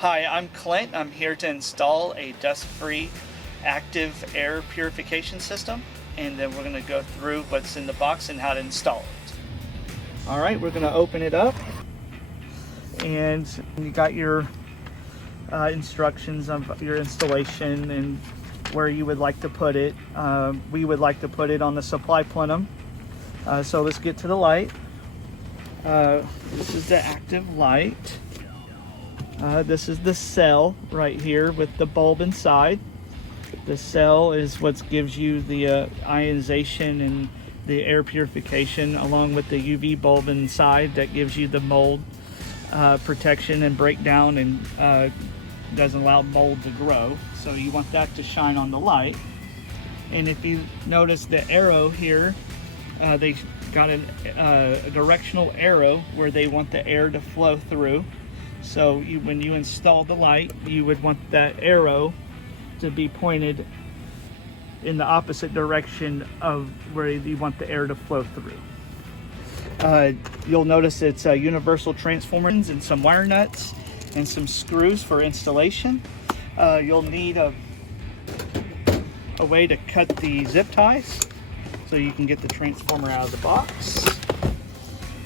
Hi, I'm Clint. I'm here to install a dust-free active air purification system, and then we're going to go through what's in the box and how to install it. All right, we're going to open it up, and you got your instructions of your installation and where you would like to put it. We would like to put it on the supply plenum. So let's get to the light. This is the active light. This is the cell right here with the bulb inside. The cell is what gives you the ionization and the air purification, along with the UV bulb inside that gives you the mold protection and breakdown and doesn't allow mold to grow. So you want that to shine on the light. And if you notice the arrow here, they got a directional arrow where they want the air to flow through. So when you install the light, you would want that arrow to be pointed in the opposite direction of where you want the air to flow through. You'll notice it's universal transformers and some wire nuts and some screws for installation. You'll need a way to cut the zip ties so you can get the transformer out of the box.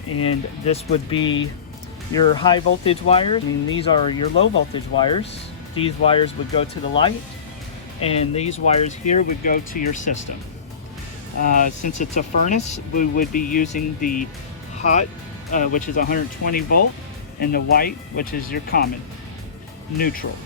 And this would be your high voltage wires. I mean, these are your low voltage wires. These wires would go to the light, and these wires here would go to your system. Since it's a furnace, we would be using the hot, which is 120 volt, and the white, which is your common, neutral.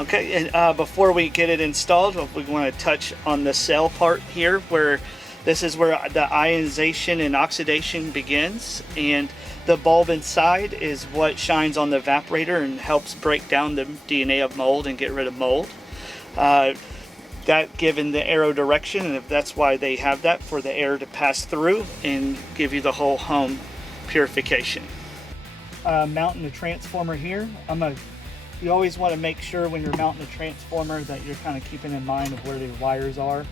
Okay, and before we get it installed, we want to touch on the cell part here, where this is where the ionization and oxidation begins, and the bulb inside is what shines on the evaporator and helps break down the DNA of mold and get rid of mold. That given the arrow direction, and that's why they have that, for the air to pass through and give you the whole home purification. Mounting the transformer here, you always want to make sure when you're mounting the transformer that you're kind of keeping in mind of where the wires are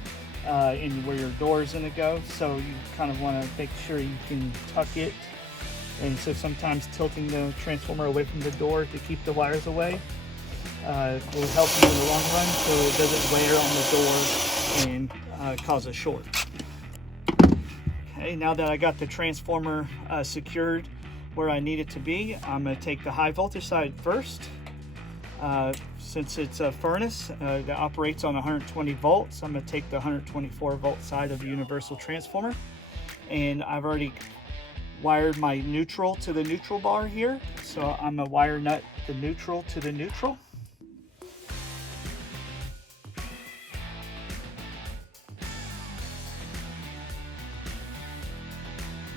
and where your door is going to go. So you kind of want to make sure you can tuck it. And so sometimes tilting the transformer away from the door to keep the wires away will help you in the long run, so it doesn't wear on the door and cause a short. Okay, now that I got the transformer secured where I need it to be, I'm going to take the high voltage side first. Since it's a furnace that operates on 120 volts, I'm going to take the 124 volt side of the universal transformer, and I've already wired my neutral to the neutral bar here. So I'm gonna wire nut the neutral to the neutral.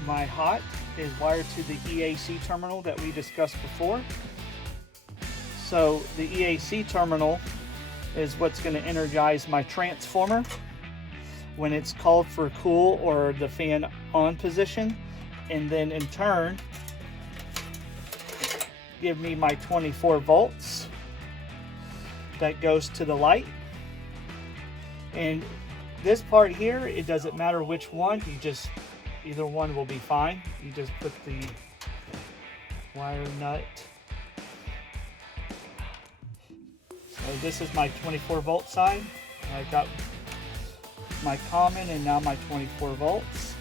My hot is wired to the EAC terminal that we discussed before. So the EAC terminal is what's going to energize my transformer when it's called for cool or the fan on position, and then in turn give me my 24 volts that goes to the light. And this part here, it doesn't matter which one, either one will be fine. You just put the wire nut. So this is my 24 volt side. I got my common and now my 24 volts.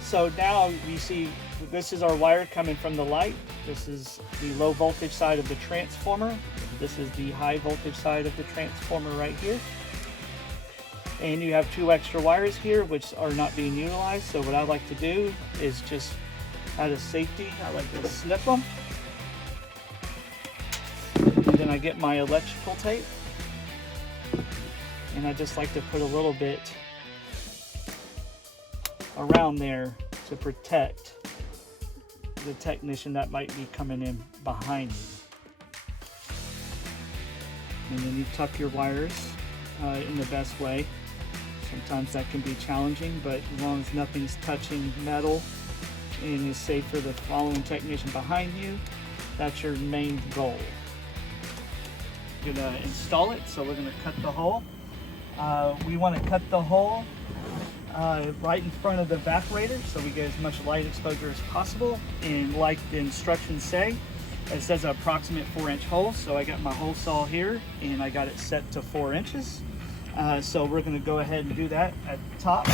So now you see this is our wire coming from the light. This is the low voltage side of the transformer. This is the high voltage side of the transformer right here. And you have two extra wires here which are not being utilized. So what I like to do is just out of safety, I like to snip them. And then I get my electrical tape. And I just like to put a little bit around there to protect the technician that might be coming in behind you. And then you tuck your wires in the best way. Sometimes that can be challenging, but as long as nothing's touching metal and is safe for the following technician behind you, that's your main goal. You're gonna install it, so we're gonna cut the hole. We want to cut the hole right in front of the evaporator so we get as much light exposure as possible. And like the instructions say, It says approximate 4-inch hole, so I got my hole saw here and I got it set to 4 inches. So we're going to go ahead and do that at the top.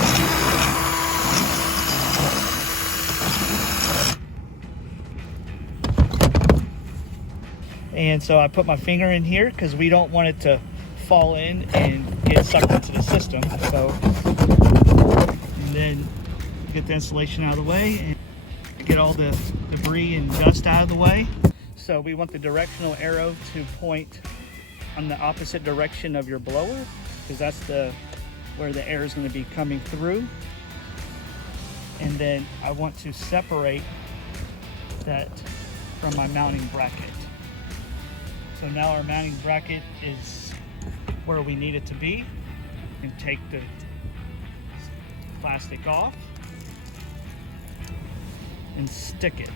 And so I put my finger in here because we don't want it to fall in and get sucked into the system. So, and then get the insulation out of the way and get all the debris and dust out of the way. So we want the directional arrow to point on the opposite direction of your blower, because that's where the air is going to be coming through. And then I want to separate that from my mounting bracket. So now our mounting bracket is where we need it to be. And take the plastic off and stick it.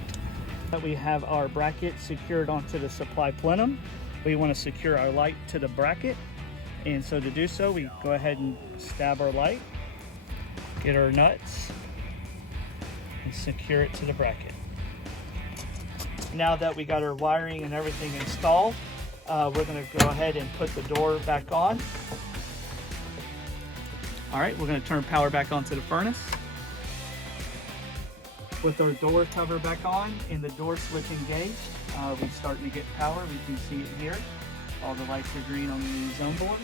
We have our bracket secured onto the supply plenum. We want to secure our light to the bracket, and so to do so we go ahead and stab our light, get our nuts, and secure it to the bracket. Now that we got our wiring and everything installed, we're going to go ahead and put the door back on. All right, we're going to turn power back onto the furnace. With our door cover back on and the door switch engaged, we're starting to get power. We can see it here. All the lights are green on the zone board.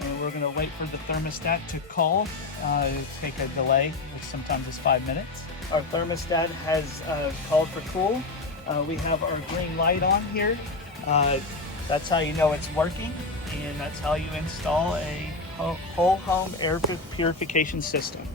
And we're going to wait for the thermostat to call. It'll take a delay, which sometimes is 5 minutes. Our thermostat has called for cool. We have our green light on here. That's how you know it's working, and that's how you install a whole home air purification system.